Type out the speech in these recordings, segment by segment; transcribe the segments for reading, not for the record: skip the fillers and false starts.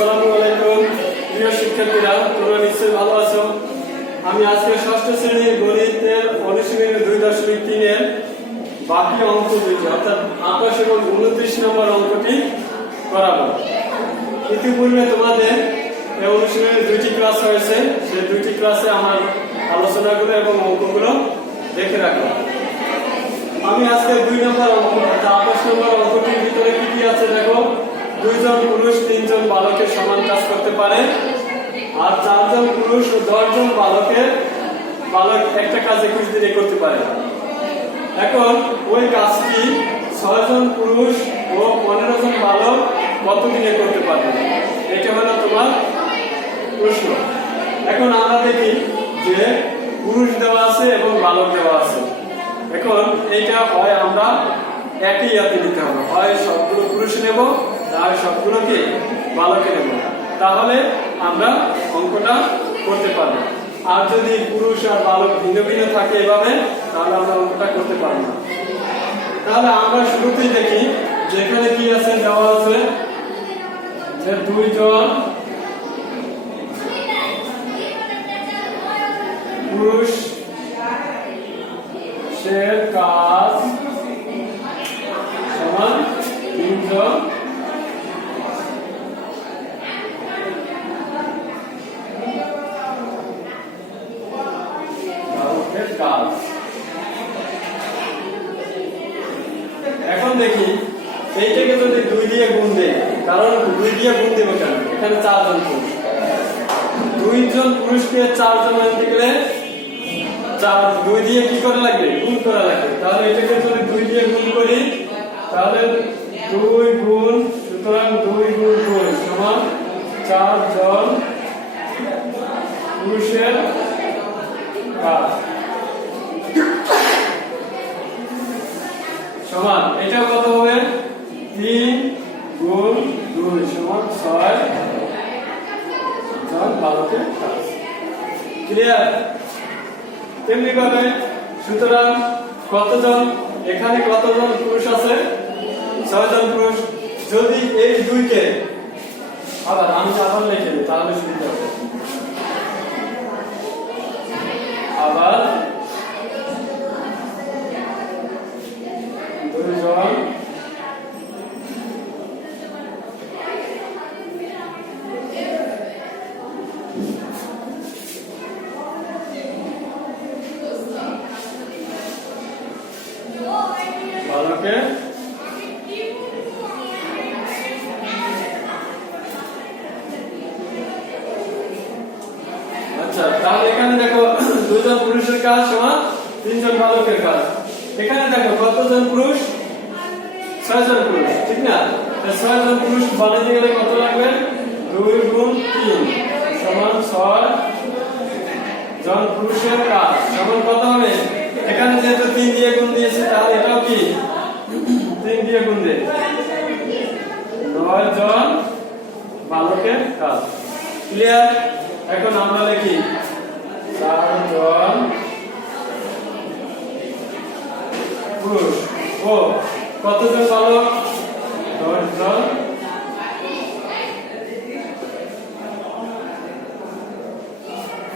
আসসালামু আলাইকুম প্রিয় শিক্ষার্থীরা, তোমরা নিশ্চয়ই ভালো আছো। আমি আজকে ষষ্ঠ শ্রেণীর গণিতের অনুশীলনী 2.3 এর বাকি অঙ্ক দুটি অর্থাৎ 28 এবং 29 নম্বর অঙ্কটি করাবো। ইতিপূর্বে তোমাদের এই অনুশীলনের দুইটি ক্লাস হয়েছে, সেই দুইটি ক্লাসে আমার আলোচনাগুলো এবং অঙ্কগুলো দেখে রাখো। আমি আজকে 2 নম্বর অঙ্ক অর্থাৎ 28 নম্বর অঙ্কটির ভিতরে কি কি আছে দেখো। 2 জন পুরুষ 3 জন বালকের সমান কাজ করতে পারে, আর 4 জন পুরুষ ও 10 জন বালক একটা কাজ 21 দিনে করতে পারে। এখন ওই কাজটি 6 জন পুরুষ ও 15 জন বালক কত দিনে করতে পারবে, এটা হলো তোমার প্রশ্ন। এখন আমরা দেখি যে পুরুষ দেওয়া আছে এবং বালক দেওয়া আছে। এখন এইটা হয় আমরা একই ইয়াতে নিতে হবে, হয় সবগুলো পুরুষ নেব আর সবগুলোকে বালকে নেব, তাহলে আমরা অঙ্কটা করতে পারবো। আর যদি পুরুষ আর বালক ভিন্ন ভিন্ন থাকে এভাবে, তাহলে আমরা অঙ্কটা করতে পারবো না। তাহলে আমরা শুরুতেই দেখি যেখানে কি আছে, দেওয়া আছে যে 2 জন পুরুষ কাজ সমান 3 জন বালকের কাজ। এখন দেখি এইটাকে যদি 2 দিয়ে গুণ দেই, কারণ 2 দিয়ে গুণ দেব কেন, এখানে 4 জন পুরুষ, 2 জন পুরুষকে 4 জন আনতে গেলে 2 দিয়ে কি করা লাগবে, গুণ করা লাগবে। তাহলে এটাকে যদি 2 দিয়ে গুণ করি, তাহলে 2 গুণ, সুতরাং 2 গুণ 2 সমান 4 জন পুরুষের কাজ সমান, এটা কত হবে, 3 গুণ 2 সমান 6 জন বালকের কাজ। ক্লিয়ার? তেমনি ভাবে সুতরাং কতজন, এখানে কতজন পুরুষ আছে, 6 জন পুরুষ। যদি এই 2 কে আবার আমি লিখে দিই তাহলে সুবিধা হবে। আবার 2 জন বালকে আচ্ছা, তাহলে এখানে দেখো 2 জন পুরুষের কাজ সমান 3 জন বালকের কাজ। এখানে দেখো কতজন পুরুষ, 6 জন পুরুষ, ঠিক না? 6 জন পুরুষ বানাতে গেলে কত লাগবে, 2 গুণ 3 সমান 6 জন পুরুষের কাজ সমান কত হবে, এখানে যেহেতু 3 দিয়ে গুণ দিয়েছে তাহলে এটাও কি 3 দিয়ে গুণ দেয়, 9 জন বালকের কাজ। ক্লিয়ার? এখন আমরা লিখি 4 জন পুরুষ ও কতজন বালক, 10 জন।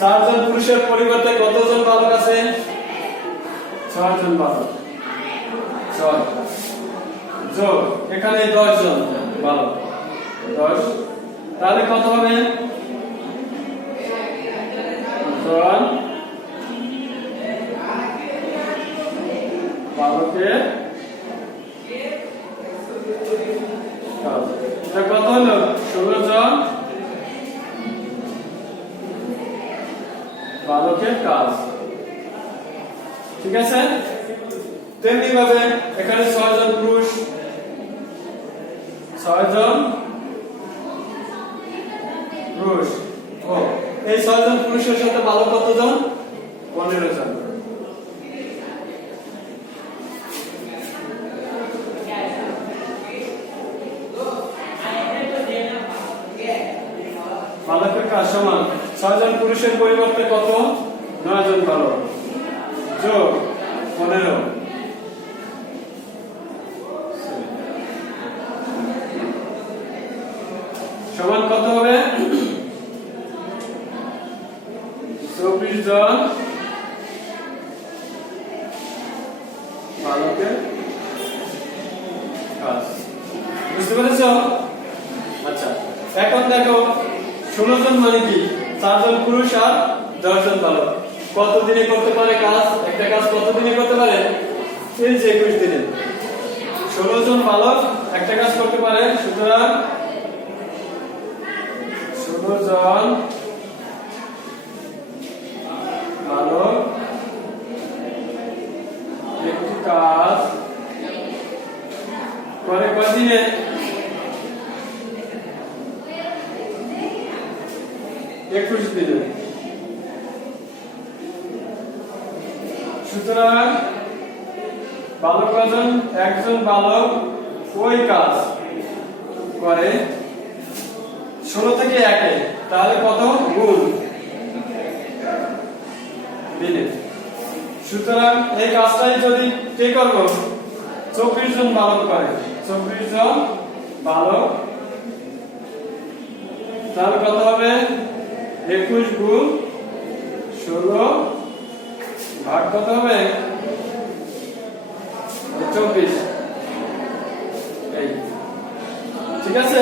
4 জন পুরুষের পরিবর্তে কতজন বালক আছে, 6 জন বালক। 6 যোগ এখানে 10 জন বালক, 10, তাহলে কত হবে, জন বালকের কাজ। এটা কত হলো, 16 জন বালকের কাজ। ঠিক আছে? তেমনি ভাবে এখানে 6 জন পুরুষ, 6 জন পুরুষ ও এই 6 জন পুরুষের সাথে বালক কতজন, 15 জন। বালকের কাজ সমান 6 জন পুরুষের পরিবর্তে কত, 9 জন বালক যোগ 15 সমান কত 24 জন বালকের কাজ। বুঝতে পেরেছ? আচ্ছা, এখন দেখো 16 জন মানে কি 4 জন পুরুষ আর 10 জন বালক কত দিনে করতে পারে কাজ? একটা কাজ কত দিনে করতে পারে? এই যে 21 দিনে। 16 জন বালক একটা কাজ করতে পারে, সুতরাং 16 জন বালক একটি কাজ করে কয়দিনে? 21 দিনে। সুতরাং বালক কজন? একজন বালক ওই কাজ করে 16 থেকে 1 তাহলে কত গুণ দিনে। সুতরাং এই কাজটাই যদি কে করব? 24 জন বালক করে, 24 জন বালক, তাহলে কত হবে? 21 গুণ 16 ভাগ কত হবে? 24। এই ঠিক আছে,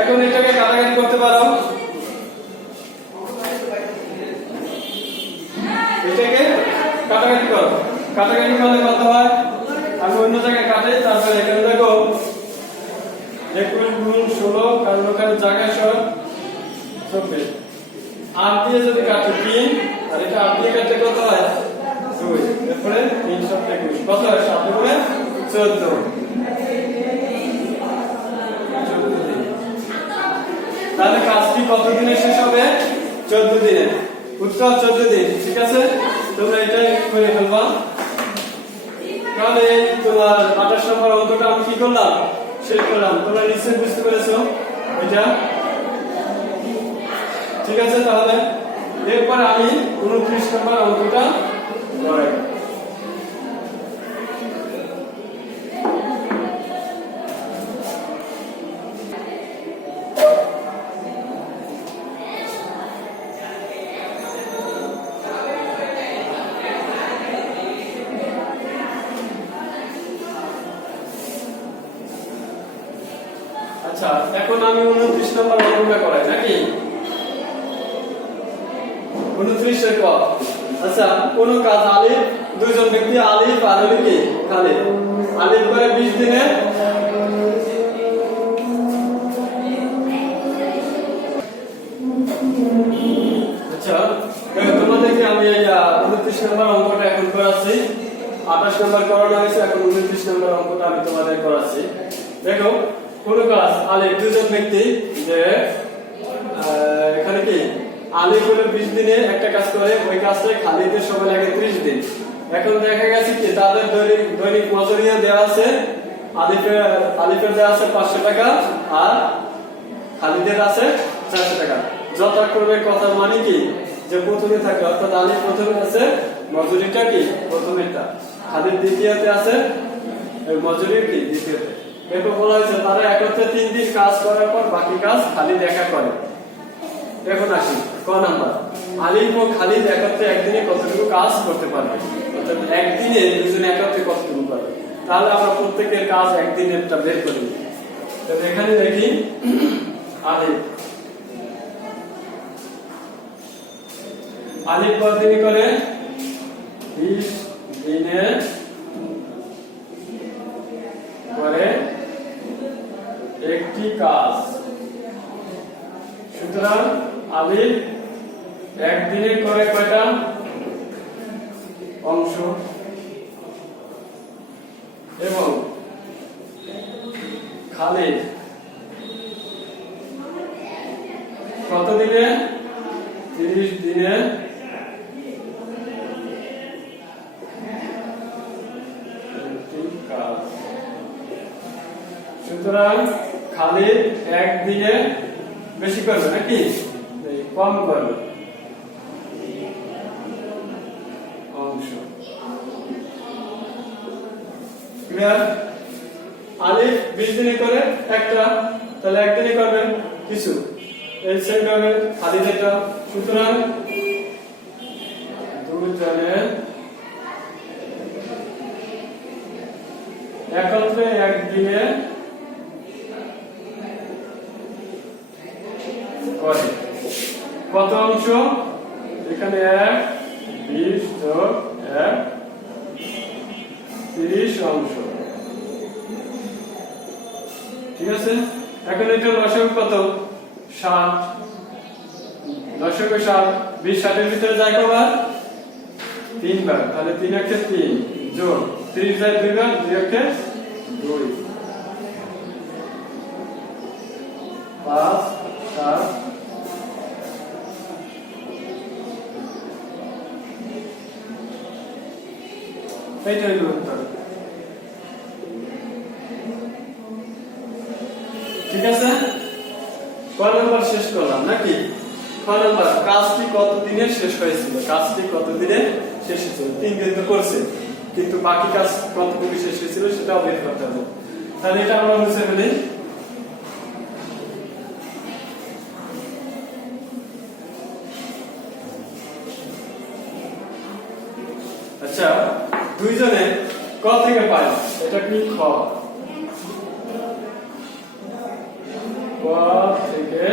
এখন এটাকে কাটাকাটি করতে পারো, এটাকে কাটাকাটি করো। কাটাকাটি করলে কত হয়? আমি অন্য জায়গায় কাটাই, তারপরে এখানে দেখো 21 গুণ 16, কারণ ওখানে জায়গা সব 24। 8 দিয়ে যদি কাটো 3, আর এটা 8 দিয়ে কাটলে কত হয়? 2। এরপরে 3 7 21 কত হয়? 7 গুণে 14। তাহলে কাজটি কত দিনে শেষ হবে? 14 দিনে। উত্তর 14 দিন। ঠিক আছে, তোমরা এটাই করে ফেলবা। তাহলে তোমার 28 নম্বর অঙ্কটা আমি কি করলাম? শেষ করলাম। তোমরা নিশ্চয়ই বুঝতে পেরেছো এটা? ঠিক আছে, তাহলে এরপর আমি 29 নম্বর অঙ্কটা করাই। আচ্ছা, এখন আমি 29 নম্বর অঙ্কটা করাই নাকি? 29 এর ক। আচ্ছা, কোন কাজ আলিফ, দুইজন ব্যক্তি আলিফ আর হলো কি খালিদ। আলিফ করে 20 দিনে, আচ্ছা তোমাদেরকে আমি এই 29 নম্বর অঙ্কটা এখন করাচ্ছি। 28 নম্বর করানো হয়েছে, এখন 29 নম্বর অঙ্কটা আমি তোমাদের করাচ্ছি। দেখো, কোন কাজ আলিফ, দুজন ব্যক্তি, যে এখানে কি আলিফ হলো 20 দিনে একটা কাজ করে, ওই কাজটাই খালিদের সময় লাগে 30 দিন। এখন দেখা গেছে কি তাদের দৈনিক মজুরিয়া দেওয়া আছে, আলিফের দেওয়া আছে 500 টাকা আর খালিদের আছে 400 টাকা। যথাক্রমে কথা মানে কি যে প্রথমে থাকে, অর্থাৎ আলিফ প্রথমে আছে, মজুরিটা কি প্রথমেরটা, খালিদ দ্বিতীয়তে আছে, মজুরি কি দ্বিতীয়তে। এরপর বলা হয়েছে তারা একত্রে 3 দিন কাজ করার পর বাকি কাজ খালিদ একা করে। এখন আসি ক নাম্বার, আলিফ ও খালিদ একত্রে একদিনে কতটুকু কাজ করতে পারবে? অর্থাৎ একদিনে দুজনে একত্রে কতটুকু পারবে? তাহলে আমরা প্রত্যেকের কাজ একদিনেরটা বের করি। তবে এখানে দেখি আলিফ কতদিন করে? 20 দিনে করে একটি কাজ। সুতরাং আলিফ একদিনে করে কয়টা অংশ, এবং খালিদ কত দিনে? 30 দিনে কাজ। সুতরাং খালিদ একদিনে বেশি করবে নাকি কম করবে অংশ? ক্লিয়ার? আলিফ 20 দিনে করে একটা, তাহলে একদিনে করবেন কিছু, এই সেম হবে খালিদ এটা। সুতরাং জনের একত্রে একদিনে করে কত অংশ? এখানে 1 20 যোগ 1 30 অংশ। ঠিক আছে, এখন এটা লসাগু কত? 7। লসাগু 7, 20 60 এর ভিতরে যায় কবার? 3 বার, তাহলে 3 একে 3 যোগ 30 যায় 2 বার, 2 একে 2, 5 7 এইটাই উত্তর। ঠিক আছে, কয় নাম্বার শেষ করলাম নাকি? কয় নাম্বার? কাজটি কত দিনে শেষ হয়েছিল? কাজটি কত দিনে শেষ হয়েছিল? 3 দিন তো করছে, কিন্তু বাকি কাজ কতটুকু শেষ হয়েছিল সেটাও বের করতে হবে। তাহলে এটা আমরা মুছে ফেলি। আচ্ছা, দুইজনে ক থেকে পাই, এটা কি? খ। ক থেকে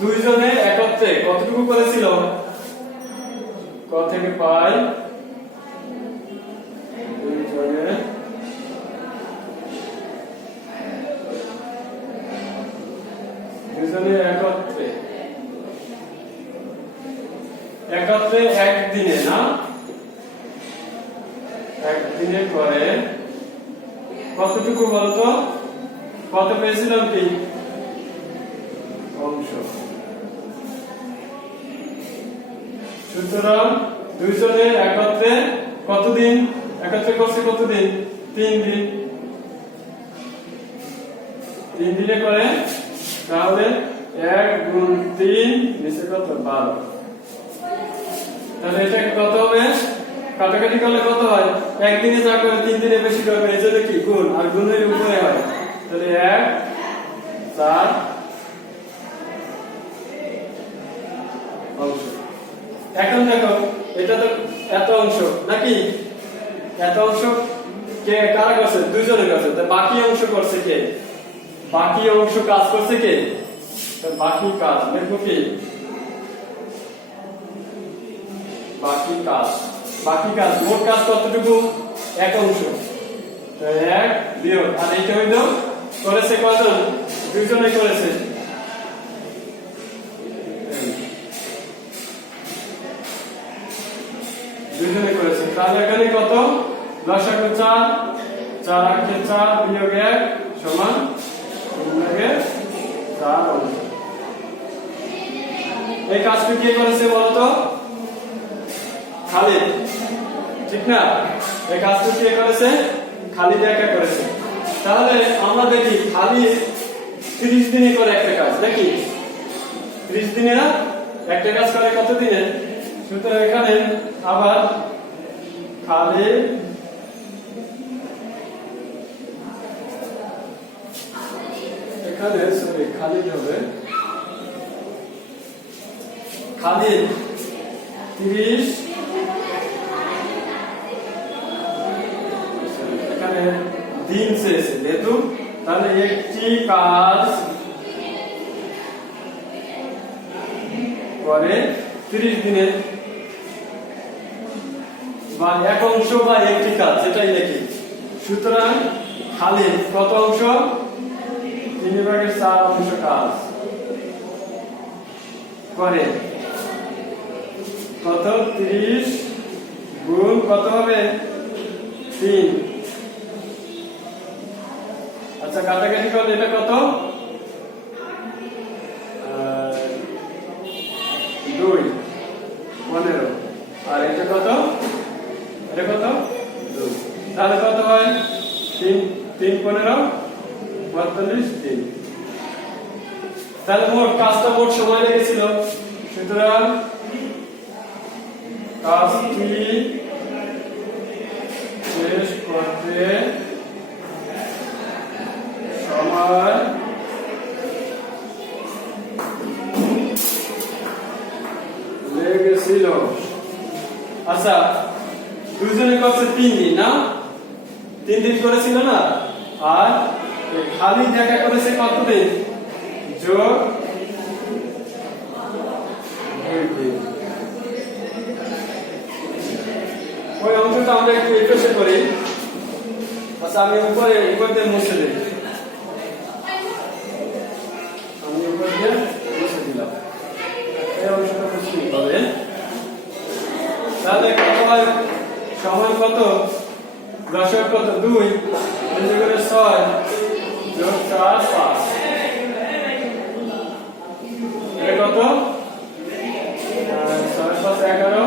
দুইজনে একত্রে কতটুকু করেছিল? ক থেকে পাই দুইজনে একত্রে একদিনে, না একদিনে করে কতটুকু বলতো? কত পেয়েছিলাম? কি অংশ। সুতরাং দুইজনে একত্রে কতদিন একত্রে করছে? কতদিন? 3 দিন। 3 দিনে করে, তাহলে 1 গুণ 3 নিচে কত? 12। তাহলে এটা কত হবে? কাটাকাটি করলে কত হয়? একদিনে যা করে 3 দিনে বেশি করবে, এই জন্য কি গুণ, আর গুণের উপরে হয়। তাহলে 1 4 অংশ। এখন দেখো, এটা তো এত অংশ নাকি? এত অংশ কে কারা করছে? দুইজনে করছে। তো বাকি অংশ করছে কে? বাকি অংশ কাজ করছে কে? তো বাকি কাজ দেখো কি? বাকি কাজ মোট কাজ কতটুকু? 1 অংশ। 1 বিয়োগ, আর এইটা হইল করেছে কয়জন? দুইজনে করেছে। দুইজনে করেছে, তাহলে এখানে কত? লসাগু 4, 4 আগে 4 বিয়োগ 1 সমান 4 অংশ। এই কাজটি কে করেছে বলতো? খালিদ, ঠিক না? এই কাজটি কে করেছে? খালিদ একা করেছে। তাহলে আমরা দেখি খালিদ 30 দিনে করে একটা কাজ নাকি? 30 দিনে না একটা কাজ করে কত দিনে? সুতরাং এখানে আবার খালিদ খালিদ হবে খালিদ 30 এখানে দিন শেষে যেহেতু, তাহলে একটি কাজ করে 30 দিনে, বা 1 অংশ বা একটি কাজ, সেটাই লিখি। সুতরাং খালিদ কত অংশ? 3/4 অংশ কাজ করে। কত? 30 গুণ কত হবে? 3। আচ্ছা, কাটাকাটি করলে এটা কত? 2 15, আর এটা কত? এটা কত? 2। তাহলে কত হয়? 3 15 45 3। তাহলে মোট কাজটা মোট সময় লেগেছিল। সুতরাং কাজটি শেষ করতে সময় আচ্ছা, দুজনে করছে 3 দিন না, 3 দিন করেছিল না, আর খালি দেখা করেছে কতদিন, যোগ 2 দিন। ওই অংশটা আমরা একটু এপাশে করি। আচ্ছা, আমি উপরে দিয়ে মুছে দিই, আমি উপর দিয়ে মুছে দিলাম, এই অংশটা মুছে দিতে হবে। তাহলে কত হয়, সমান কত, দশক কত 2, 6 যোগ 4 5, এটা কত 6 5 11,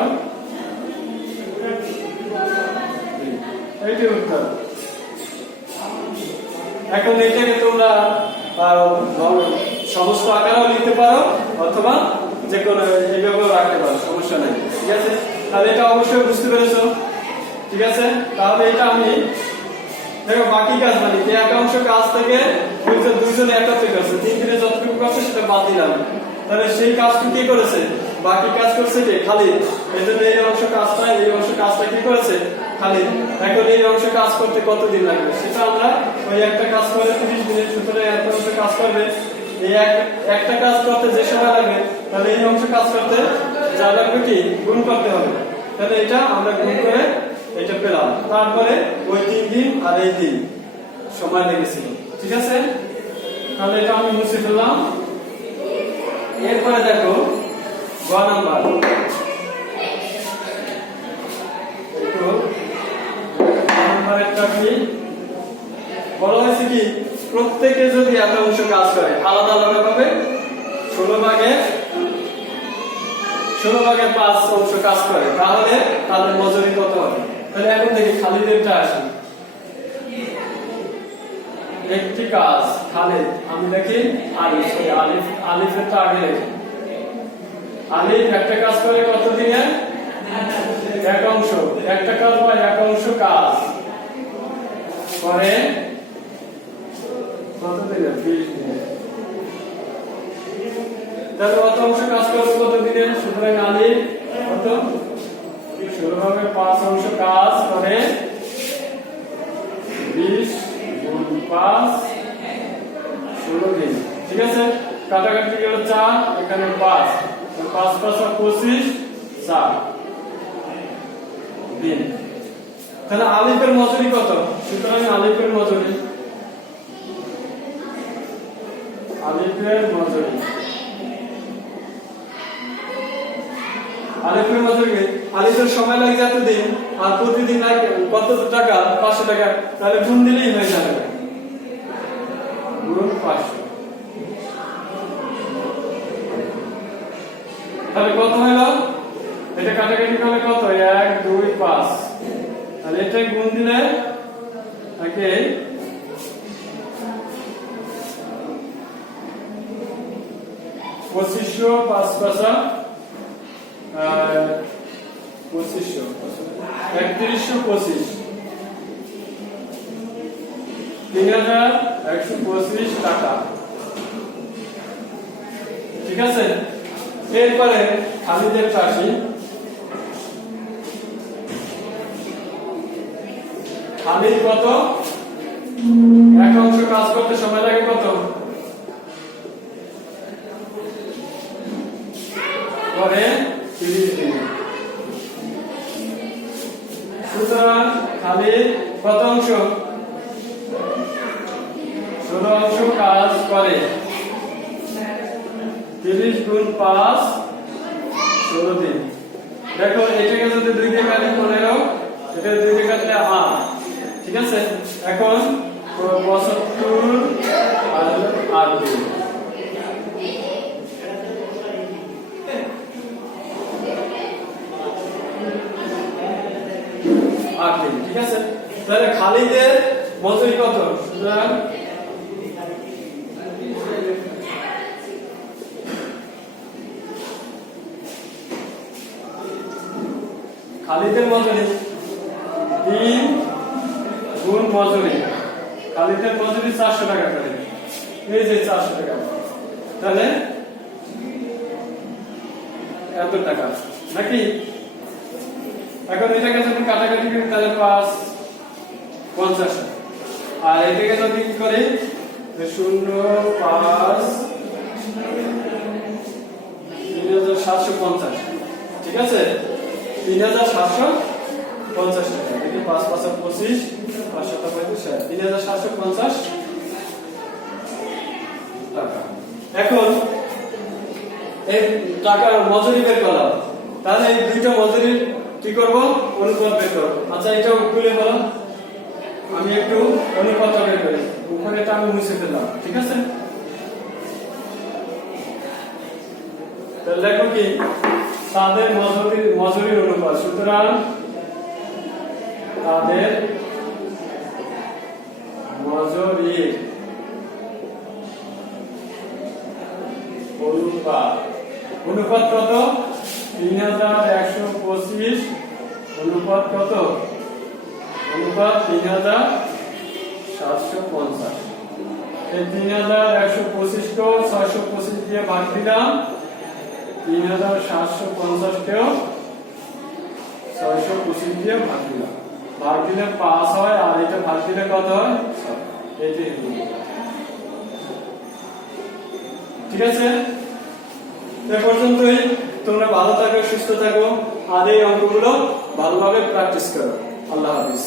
এইটি উত্তর। এখন এটাকে তোমরা সমস্ত আকারেও লিখতে পারো অথবা যে কোনো এইভাবেও রাখতে পারো, সমস্যা নেই। ঠিক আছে, তাহলে এটা অবশ্যই বুঝতে পেরেছো। ঠিক আছে, তাহলে এটা আমি দেখো বাকি কাজ মানে একাংশ কাজ থেকে দুইজনে একত্রে করছে, 3 দিনে যতটুকু করছে সেটা বাদ দিলাম, তাহলে সেই কাজটুকু কি করেছে, বাকি কাজ করছে যে খালিদ। এই জন্য এই অংশ কাজটা কি করেছে, খালিদ। এখন এই অংশ কাজ করতে কতদিন লাগবে সেটা আমরা ওই একটা কাজ করে 30 দিনে, সুতরাং এত অংশ কাজ করবে, এই একটা কাজ করতে যে সময় লাগবে, তাহলে এই অংশ কাজ করতে যা লাগবে কি গুণ করতে হবে। তাহলে এটা আমরা গুণ করে এটা পেলাম, তারপরে ওই 3 দিন আর এই দিন সময় লেগেছিল। ঠিক আছে, তাহলে এটা আমি মুছে ফেললাম। এরপরে দেখো গ নাম্বার, বলা হয়েছে কি প্রত্যেকে যদি একটা অংশ কাজ করে আলাদা আলাদা ভাবে 16 ভাগের 5 অংশ কাজ করে, তাহলে তাদের মজুরি কত হবে। তাহলে এখন দেখি খালিদেরটা আসি, একটি কাজ খালিদ, আমি দেখি আলিফেরটা আগে দেখি। আলিফ একটা কাজ করে কত দিনে, এক অংশ, একটা কাজ বা এক অংশ কাজ করে কত দিনে, 20 দিনে। তাহলে কত অংশ কাজ করবে কত দিনে, সুতরাং আলিফ কত 16 ভাগের 5 অংশ কাজ করে 20 গুণ 5 16 দিন। ঠিক আছে, কাটাকাটি গেল 4, এখানে 5, 5 5 25, 4 দিন। তাহলে আলিফের মজুরি কত, সুতরাং আলিফের মজুরি আলিফের সময় লাগে এত দিন, আর প্রতিদিন লাগে কত টাকা, 500 টাকা, তাহলে গুণ দিলেই হয়ে যাবে, গুণ 500। তাহলে কত হলো, এটা কাটাকাটি করলে কত, 1 2 5, তাহলে এটা গুণ দিলে আগে 2500, 5 5 2500, 3125, 3125 টাকা। ঠিক আছে, এরপরে খালিদের চাষি, খালিদ কত, এক অংশ কাজ করতে সময় লাগে কত, করে 30 দিন। সুতরাং খালিদ কত অংশ, 16 অংশ কাজ করে, 30 গুণ 5 16 দিন। দেখো এটাকে যদি 2 দিয়ে কাটি 15, এটা 2 দিয়ে কাটলে 8। ঠিক আছে, এখন 75 আর 8 দিন। ঠিক আছে, তাহলে খালিদের মজুরি কত, সুতরাং খালিদের মজুরি 3 গুণ মজুরি, খালিদের মজুরি 400 টাকা করে, এই যে 400 টাকা, তাহলে এত টাকা। নাকি? এখন এটাকে যদি কাটাকাটি করি তাহলে 5 50 আর এটাকে যদি কি করে 0 5 3750, ঠিক আছে? 3750 টাকা। দেখি 5 5 25 5 7 35 3750 টাকা। এখন এই টাকার মজুরি বের করলাম, তাহলে এই দুইটা মজুরি কি করব? অনুপাত বের করব। আচ্ছা এটা তুলে বলো, আমি একটু অনুপাতটা বের করি। উপরেটা আমি মুছে ফেললাম, ঠিক আছে? তাহলে দেখো কি তাদের মজুরির অনুপাত, সুতরাং তাদের মজুরির অনুপাত কত? 3125 অনুপাত কত? অনুপাত 3750। এই 3125 কেও 625 দিয়ে ভাগ দিলাম, 3750 কেও 625 দিয়ে ভাগ দিলাম। ভাগ দিলে 5 হয়, আর এটা ভাগ দিলে কত হয়? 6। এটাই হলো। ঠিক আছে? এ পর্যন্তই। তোমরা ভালো থাকো, সুস্থ থাকো, আর এই অঙ্কগুলো ভালোভাবে প্র্যাকটিস করো। আল্লাহ হাফিজ।